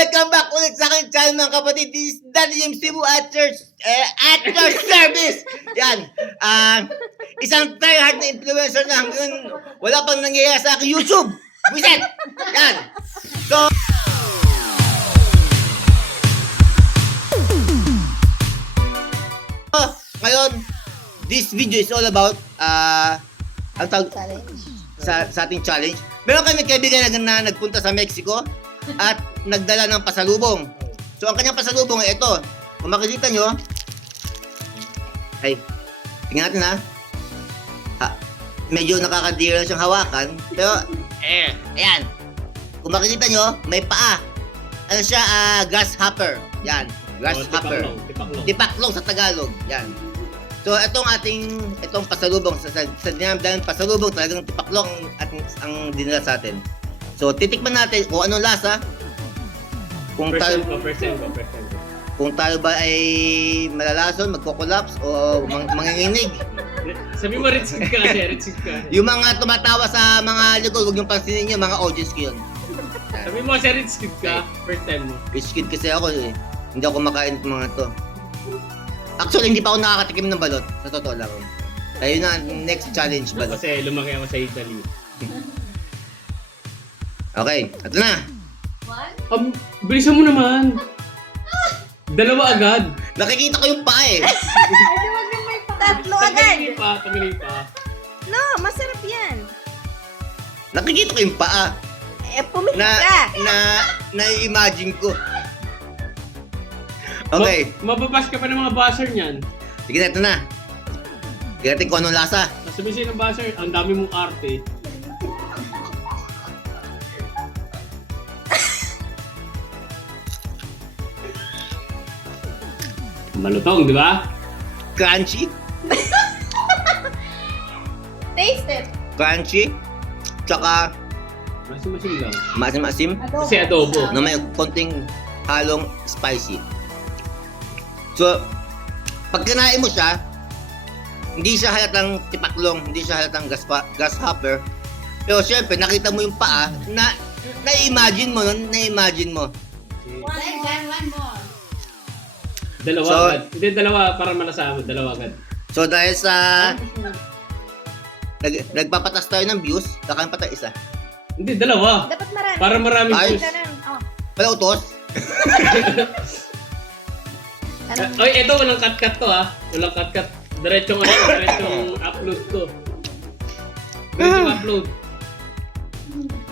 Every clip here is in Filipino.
welcome back ulit sa aking channel mga kapatid. This is Daddy James Cebu at your service. Yan. Isang tryhard na influencer na hanggang wala pang nangyayari sa aking YouTube. Wiset! Yan. So, ngayon, this video is all about ang tawag sa ating challenge. Meron kami kaibigan na nagpunta sa Mexico at nagdala ng pasalubong. So ang kanyang pasalubong ay ito. Kung makikita nyo, ay, tingnan natin medyo nakakadira siyang hawakan. Pero, ayan. Kung makikita nyo, may paa. Ano siya, grasshopper. Yan, grasshopper. Tipaklong sa Tagalog. Yan. So itong pasalubong sa dinamdaman pasalubong talagang tipaklong at ang dinala sa atin. So titikman natin kung anong lasa. Kung tayo ba ay malalason, magko-collapse o manginginig. Sabi mo ritsid ka kasi, ritsid ka. Yung mga tumatawa sa mga likod, huwag yung pansinin nyo, mga audience ko yun. Sabi mo kasi ritsid ka, first time mo. Rich kid kasi ako eh. Hindi ako makain ng mga to. Actually, hindi pa ako nakakatikim ng balot. Sa totoo lang. Ayun na, next challenge balot. Kasi lumaki ako sa Italy. Okay, ito na. Bilisan mo naman. Dalawa agad. Nakikita ko yung paa eh. Tatlo agad. Tagalay pa. No, masarap yan. Nakikita ko yung paa. Pumili ka. Na-imagine ko. Okay. Mababas ka pa ng mga buzzer niyan. Sige na, ito na. Tignan natin kung anong lasa. Sabi sa'yo ng buzzer, ang dami mong arte. Malutong, di ba? Crunchy. Taste it. Crunchy. Tsaka Masim-masim lang. maasim-asim. Kasi adobo. Na may konting halong spicy. So, pag kinain mo siya, hindi siya halatang tipaklong, hindi siya halatang grasshopper. Pero syempre, nakita mo yung paa, na-imagine mo nun, na-imagine mo. One more. Dalawa So, agad. Hindi, dalawa para malasama. Dalawa agad. So, dahil sa nagpapatas tayo ng views, kakain pa tayo isa. Hindi, dalawa. Dapat marami. Para maraming Ay. views. Pala utos. Ay, ito, walang cut-cut to ha. Walang cut-cut. Diretsong upload to. Diretsong upload.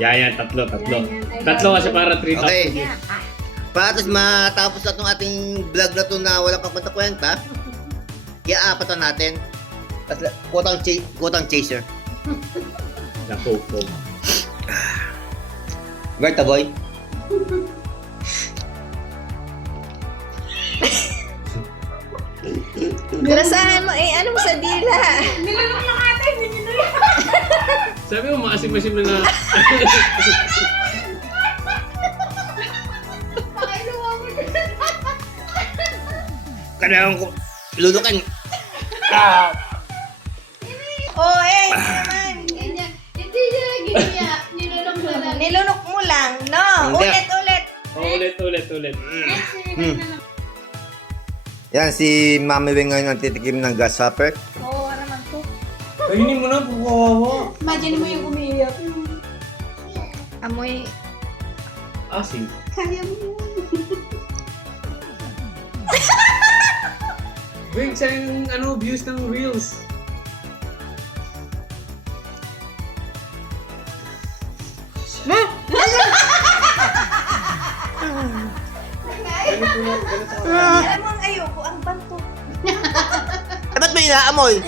Yan, tatlo. Tatlo kasi para 3,000 Okay. views. Para tapos matapos na itong ating vlog na ito na walang kakwenta-kwenta, iaapatan natin. Tapos kutang chaser. Naku. Berta boy. Garasahan mo ano mo sa dila. Nilalok lang ata, hindi nyo na yan. Sabi mo, maasim-masim na Kailangan ko lulukan. Naman. Hindi nyo na ginaya. Nilalok mo lang. Nilunok mo lang. No, Hindi. ulit. Yan, si Mami Weng ngayon ang titikim ng grasshopper. Oo, naman to. Ayunin mo na, pukawawa. Imagine mo yung umiiyak. Amoy. Asim. Kaya mo yun. Wait, saan yung views ng Reels? Alam mo ang ayoko, ang banto. Ba't may inaamoy?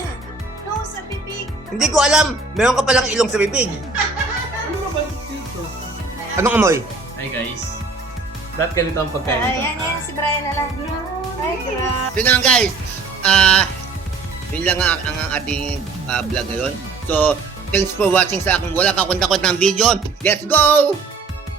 No, sa bibig. Hindi ko alam. Meron ka palang ilong sa bibig. Ano ba ba dito? Anong amoy? Hi guys. Lahat ganito ang pagkain. Yan, si Brian na lang. Ay, grabe. So yun na lang guys. Yun lang ang ating vlog ngayon. So, thanks for watching sa aking wala kakwenta-kwenta ng video. Let's go!